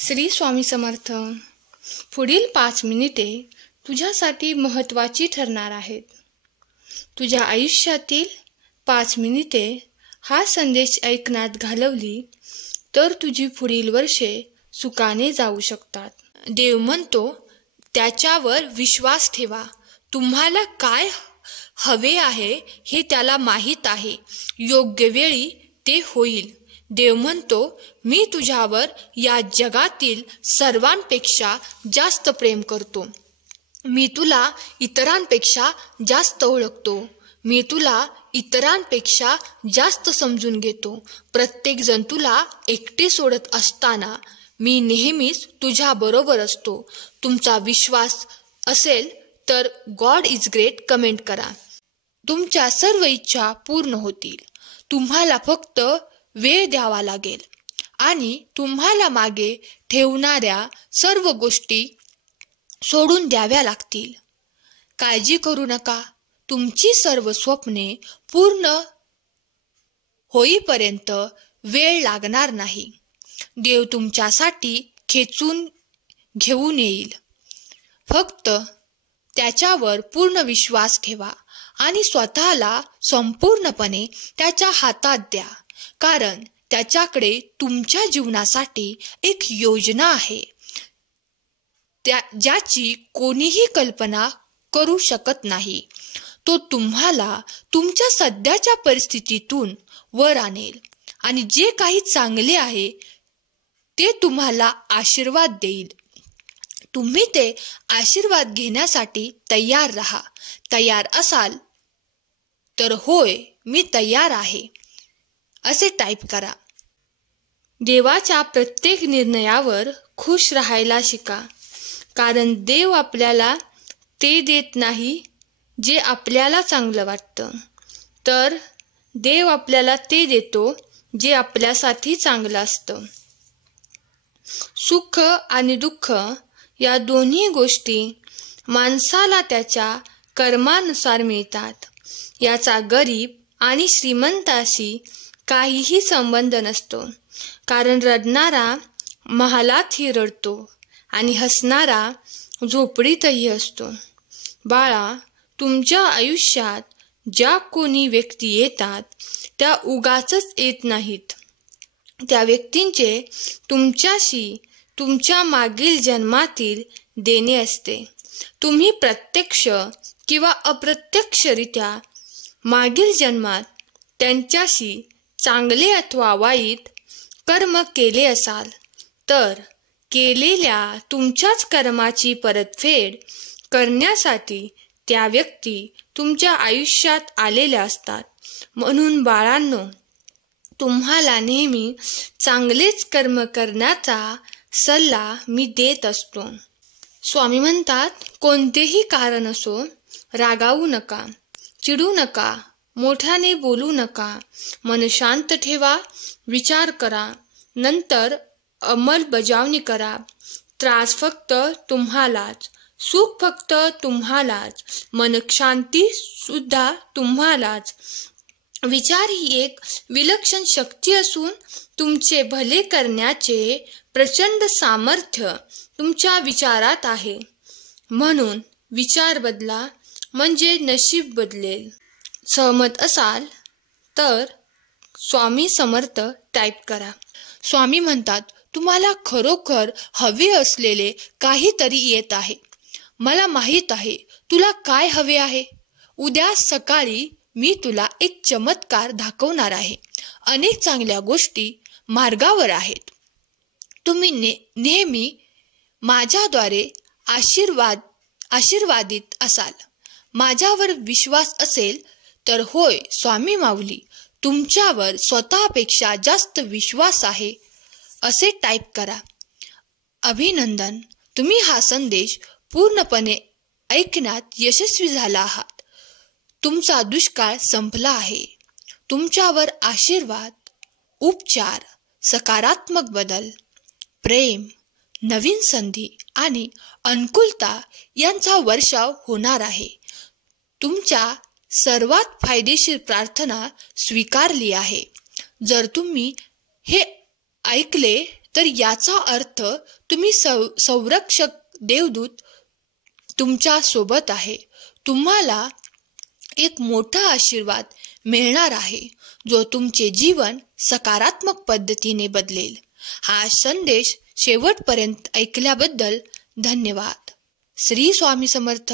श्री स्वामी समर्थ. पुढील 5 मिनिटे तुझ्यासाठी महत्त्वाची ठरणार आहेत. तुझ्या आयुष्यातील 5 मिनिटे हा संदेश ऐकण्यात घालवली तर तुझी पुढील वर्षे सुखाने जाऊ शकतात. देव म्हणतो त्याच्यावर विश्वास ठेवा. तुम्हाला काय हवे आहे हे त्याला माहीत आहे. योग्य वेळी ते होईल. देव म्हणतो मी तुझ्यावर या जगातील सर्वांपेक्षा जास्त प्रेम करतो. मी तुला इतरांपेक्षा जास्त ओळखतो. मी तुला इतरांपेक्षा जास्त समजून घेतो. प्रत्येक जण तुला एकटे सोडत असताना मी नेहमीच तुझ्या बरोबर असतो. तुमचा विश्वास असेल तर गॉड इज ग्रेट कमेंट करा. तुमच्या सर्व इच्छा पूर्ण होतील. तुम्हाला फक्त वेळ द्यावा लागेल आणि तुम्हाला मागे ठेवणाऱ्या सर्व गोष्टी सोडून द्याव्या लागतील. काळजी करू नका. तुमची सर्व स्वप्ने पूर्ण होईपर्यंत वेळ लागणार नाही. देव तुमच्यासाठी खेचून घेऊन येईल. फक्त त्याच्यावर पूर्ण विश्वास ठेवा आणि स्वतःला संपूर्णपणे त्याच्या हातात द्या. कारण त्याच्याकडे तुमच्या जीवनासाठी एक योजना आहे ज्याची कोणीही कल्पना करू शकत नाही. तो तुम्हाला तुमच्या सध्याच्या परिस्थितीतून वर आणेल आणि जे काही चांगले आहे ते तुम्हाला आशीर्वाद देईल. तुम्ही ते आशीर्वाद घेण्यासाठी तयार राहा. तयार असाल तर होय मी तयार आहे असे टाईप करा. देवाच्या प्रत्येक निर्णयावर खुश राहायला शिका. कारण देव आपल्याला ते देत नाही जे आपल्याला चांगलं वाटतं, तर देव आपल्याला ते देतो जे आपल्यासाठी चांगलं असतं. सुख आणि दुःख या दोन्ही गोष्टी माणसाला त्याच्या कर्मानुसार मिळतात. याचा गरीब आणि श्रीमंताशी काहीही संबंध नसतो. कारण रडणारा महालातही रडतो आणि हसणारा झोपडीतही असतो. बाळा, तुमच्या आयुष्यात ज्या कोणी व्यक्ती येतात त्या उगाचच येत नाहीत. त्या व्यक्तींचे तुमच्याशी तुमच्या मागील जन्मातील देणे असते. तुम्ही प्रत्यक्ष किंवा अप्रत्यक्षरित्या मागील जन्मात त्यांच्याशी चांगले अथवा वाईट कर्म केले असाल तर केलेल्या तुमच्याच कर्माची परतफेड करण्यासाठी त्या व्यक्ती तुमच्या आयुष्यात आलेल्या असतात. म्हणून बाळांनो, तुम्हाला नेहमी चांगलेच कर्म करण्याचा सल्ला मी देत असतो. स्वामी म्हणतात कोणतेही कारण असो रागावू नका, चिडू नका, मोठ्याने बोलू नका. मन शांत ठेवा, विचार करा, नंतर अंमलबजावणी करा. त्रास फक्त तुम्हालाच, सुख फक्त तुम्हालाच, मनशांती सुद्धा तुम्हालाच. विचार ही एक विलक्षण शक्ती असून तुमचे भले करण्याचे प्रचंड सामर्थ्य तुमच्या विचारात आहे. म्हणून विचार बदला म्हणजे नशीब बदलेल. सहमत असाल तर स्वामी समर्थ टाईप करा. स्वामी म्हणतात तुम्हाला खरोखर हवे असलेले काहीतरी येत आहे. मला माहीत आहे तुला काय हवे आहे. उद्या सकाळी मी तुला एक चमत्कार दाखवणार आहे. अनेक चांगल्या गोष्टी मार्गावर आहेत. तुम्ही नेहमी माझ्याद्वारे आशीर्वादित असाल. माझ्यावर विश्वास असेल तर होय स्वामी माऊली, तुमच्यावर स्वतःपेक्षा जास्त विश्वास आहे असे टाईप करा. अभिनंदन, तुम्ही हा संदेश पूर्णपणे ऐकण्यात यशस्वी झाला आहात. तुमचा दुष्काळ संपला आहे. तुमच्यावर आशीर्वाद, उपचार, सकारात्मक बदल, प्रेम, नवीन संधी आणि अनुकूलता यांचा वर्षाव होणार आहे. तुमच्या सर्वात फायदेशीर प्रार्थना स्वीकारली आहे. जर तुम्ही हे ऐकले तर तर याचा अर्थ तुम्ही संरक्षक देवदूत तुमच्या सोबत आहे. तुम्हाला एक मोठा आशीर्वाद मिळणार आहे जो तुमचे जीवन सकारात्मक पद्धतीने बदलेल. हा संदेश शेवटपर्यंत ऐकल्याबद्दल धन्यवाद. श्री स्वामी समर्थ.